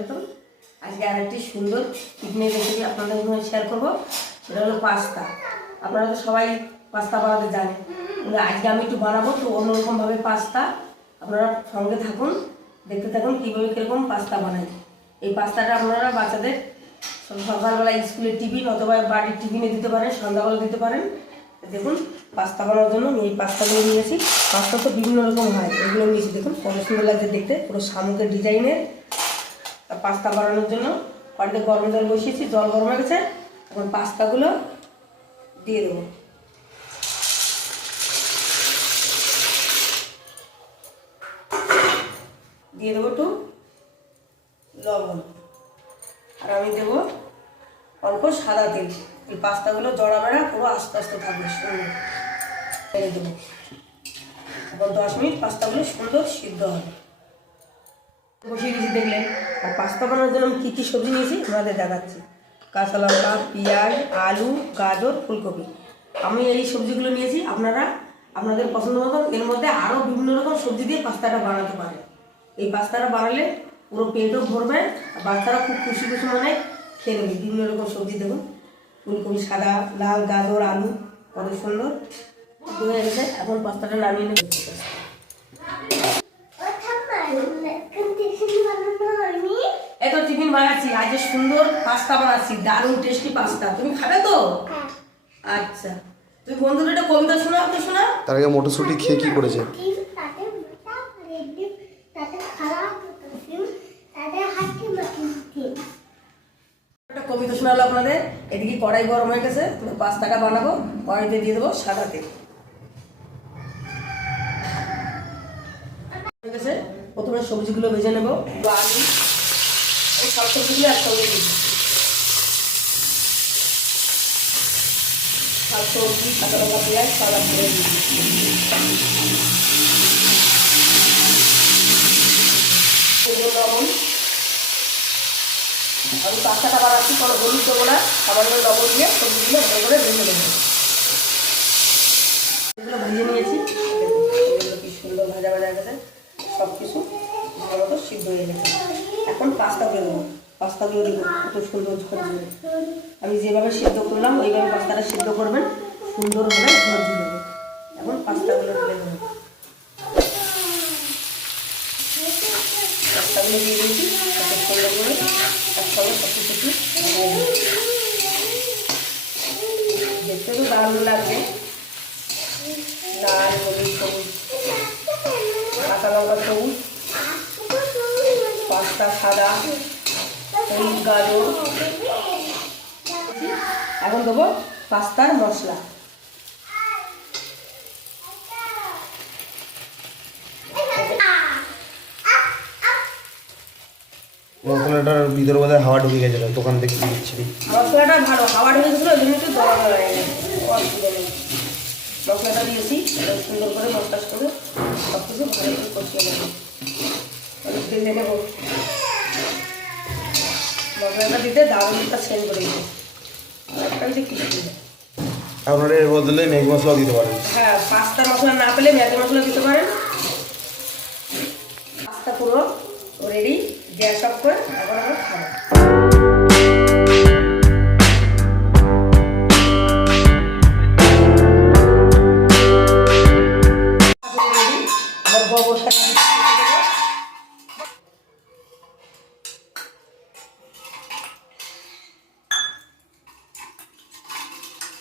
স্বাগতম। আজকে আর একটি সুন্দর টিফিনের রেসিপি আপনাদের সঙ্গে শেয়ার করব। সেটা হলো পাস্তা আপনারা তো সবাই পাস্তা বানাতে জানেন। আজকে আমি একটু বানাবো তো অন্যরকমভাবে পাস্তা আপনারা সঙ্গে থাকুন, দেখতে থাকুন কীভাবে কীরকম পাস্তা বানাই। এই পাস্তাটা আপনারা বাচ্চাদের সকালবেলা স্কুলের টিফিন অথবা বাড়ির টিফিনে দিতে পারেন, সন্ধ্যাবেলা দিতে পারেন। দেখুন পাস্তা বানানোর জন্য আমি এই পাস্তাগুলো নিয়েছি। পাস্তা তো বিভিন্ন রকম হয়, এগুলো নিয়েছি। দেখুন, কত সুন্দর লাগছে দেখতে। পুরো শামুকের ডিজাইনের পাস্তা বানানোর জন্য বাড়িতে গরম জল বসিয়েছি, জল গরম হয়ে গেছে। এখন পাস্তাগুলো দিয়ে দেবো। দিয়ে দেবো একটু লবণ। আর আমি দেবো অল্প সাদা তেল। এই পাস্তাগুলো জড়া বেড়া পুরো আস্তে আস্তে থাকবে, সুন্দর। দেবো। এখন দশ মিনিট পাস্তাগুলো সুন্দর সিদ্ধ হবে। বসিয়ে গেছি দেখলেন। আর পাস্তা বানানোর জন্য আমি কী কী সবজি নিয়েছি, আপনাদের দেখাচ্ছি। কাঁচা লঙ্কা, পেঁয়াজ, আলু, গাজর, ফুলকপি। আমি এই সবজিগুলো নিয়েছি, আপনারা আপনাদের পছন্দ মতন এর মধ্যে আরও বিভিন্ন রকম সবজি দিয়ে পাস্তাটা বানাতে পারেন। এই পাস্তাটা বানালে পুরো পেটও ভরবে, আর বাচ্চারা খুব খুশি খুশি মানে খেয়ে নেবে। বিভিন্ন রকম সবজি দেখুন। ফুলকপি, সাদা, লাল, গাজর, আলু, কত সুন্দর। হয়ে গেছে এখন পাস্তাটা নামিয়ে নেবে এই তো টিফিন বানাচ্ছি আজ সুন্দর পাস্তা বানাচ্ছি দারুণ টেস্টি পাস্তা। তুমি খাবে তো? আচ্ছা। তুমি বন্ধুদের একটা কবিতা শোনাও তো শোনাও তার আগে মটরশুঁটি খেয়ে কি করেছে? কবিতা শোনালো আপনাদের। এদিকে কড়াই গরম হয়ে গেছে তুমি পাস্তাটা বানাবো কড়াইতে দিয়ে দেবো সাদা তেল প্রথমে সবজিগুলো ভেজে নেব। আলু সব একসঙ্গে দিচ্ছি সব সবজি কাঁচা লঙ্কা পেঁয়াজ দিচ্ছি এগুলো লবণ আমি পাস্তাটা বানাচ্ছি কোনো হলুদ দেবো না। সামান্য লবণ দিয়ে সবজিগুলো ভালো করে ভেজে নেব এগুলো ভেজে নিয়েছি এগুলো কি সুন্দর ভাজা ভাজা গেছে সব কিছু ভালো মতো সিদ্ধ হয়ে গেছে এখন পাস্তাগুলো দেবো পাস্তাগুলো দেবো কত সুন্দর ঝরঝরে আমি যেভাবে সিদ্ধ করলাম, ওইভাবে পাস্তাটা সিদ্ধ করবেন, সুন্দরভাবে ঝরঝরে দেবো এখন পাস্তাগুলো ঢেলে দেবো পাস্তাগুলো দিয়ে দিয়েছি সুন্দর করে। দেখতে লাল, হলুদ, সবুজ, কাঁচা পাস্তা সাদা। হলুদ গাজর। এখন দেবো পাস্তার মশলা। মশলাটার ভিতরে বোধহয় হাওয়া ঢুকে গেছিল দোকান থেকে কিনে দিচ্ছিলি মশলাটা ভালো হাওয়া ঢুকে গেছিল ওই একটু অসুবিধা নেই। মশলাটা দিয়েছি সুন্দর করে মশলাস করে সব কিছু ভালো করে কষিয়ে নেব। অনেক নেব। দিতে দারুণ একটা সেন্ট করে দিতে আপনারা এর বদলে ম্যাগি মশলা দিতে পারেন। হ্যাঁ পাস্তা মশলা না পেলে ম্যাগি মশলা দিতে পারেন। পাস্তা পুরো রেডি গ্যাস অফ করে এখন আমরা খাব।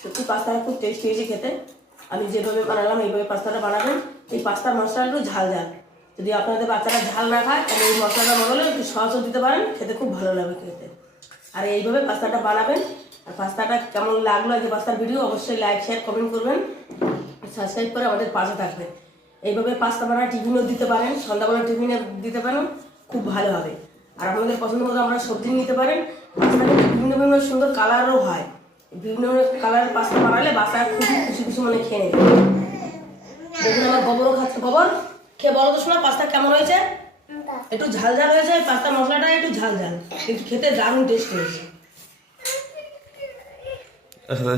সত্যি পাস্তাটা খুব টেস্টি হয়েছে খেতে। আমি যেভাবে বানালাম, এইভাবে পাস্তাটা বানাবেন। এই পাস্তার মশলাটা একটু ঝাল ঝাল। যদি আপনাদের বাচ্চারা ঝাল না খায়, তাহলে এই মশলাটা বানালে একটু সসও দিতে পারেন, খেতে খুব ভালো লাগবে খেতে। আর এইভাবে পাস্তাটা বানাবেন। আর পাস্তাটা কেমন লাগল যে পাস্তার ভিডিও অবশ্যই লাইক শেয়ার কমেন্ট করবেন। সাবস্ক্রাইব করে আমাদের পাশে থাকবেন। এইভাবে পাস্তা বানা টিফিনও দিতে পারেন সন্ধ্যাবেলা টিফিনে দিতে পারেন, খুব ভালো হবে। আর আপনাদের পছন্দ মতো আপনারা সবজি নিতে পারেন। বিভিন্ন বিভিন্ন সুন্দর কালারও হয়। বিভিন্ন কালারের পাস্তা বানালে বাচ্চারা খুবই খুশি খুশি মনে খেয়ে নেবে দেখুন আমার গোবরও খাচ্ছে। গোবর খেয়ে বলো তো শোনা পাস্তা কেমন হয়েছে? একটু ঝাল ঝাল হয়েছে পাস্তা মশলাটা একটু ঝাল ঝাল কিন্তু খেতে দারুণ টেস্ট হয়েছে।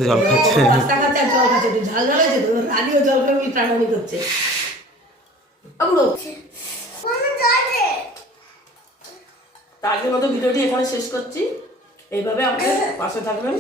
জল খাচ্ছে। পাস্তা খাচ্ছে আর জল খাচ্ছে একটু ঝাল ঝাল হয়েছে তো রানিও জল খাবে টানানি করছে। আমলো তো আগের মতো ভিডিওটি এখানে শেষ করছি। এইভাবে আমাদের পাশে থাকবেন।